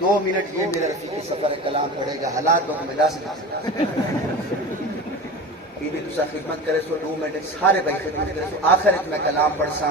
2 minute ये मेरे रफीक सफर कलाम पढ़ेगा हालात तो मैं 10 खिदमत करे सो 2 मिनट सारे भाई खिदमत करे सो आखिर में कलाम पढ़ सा।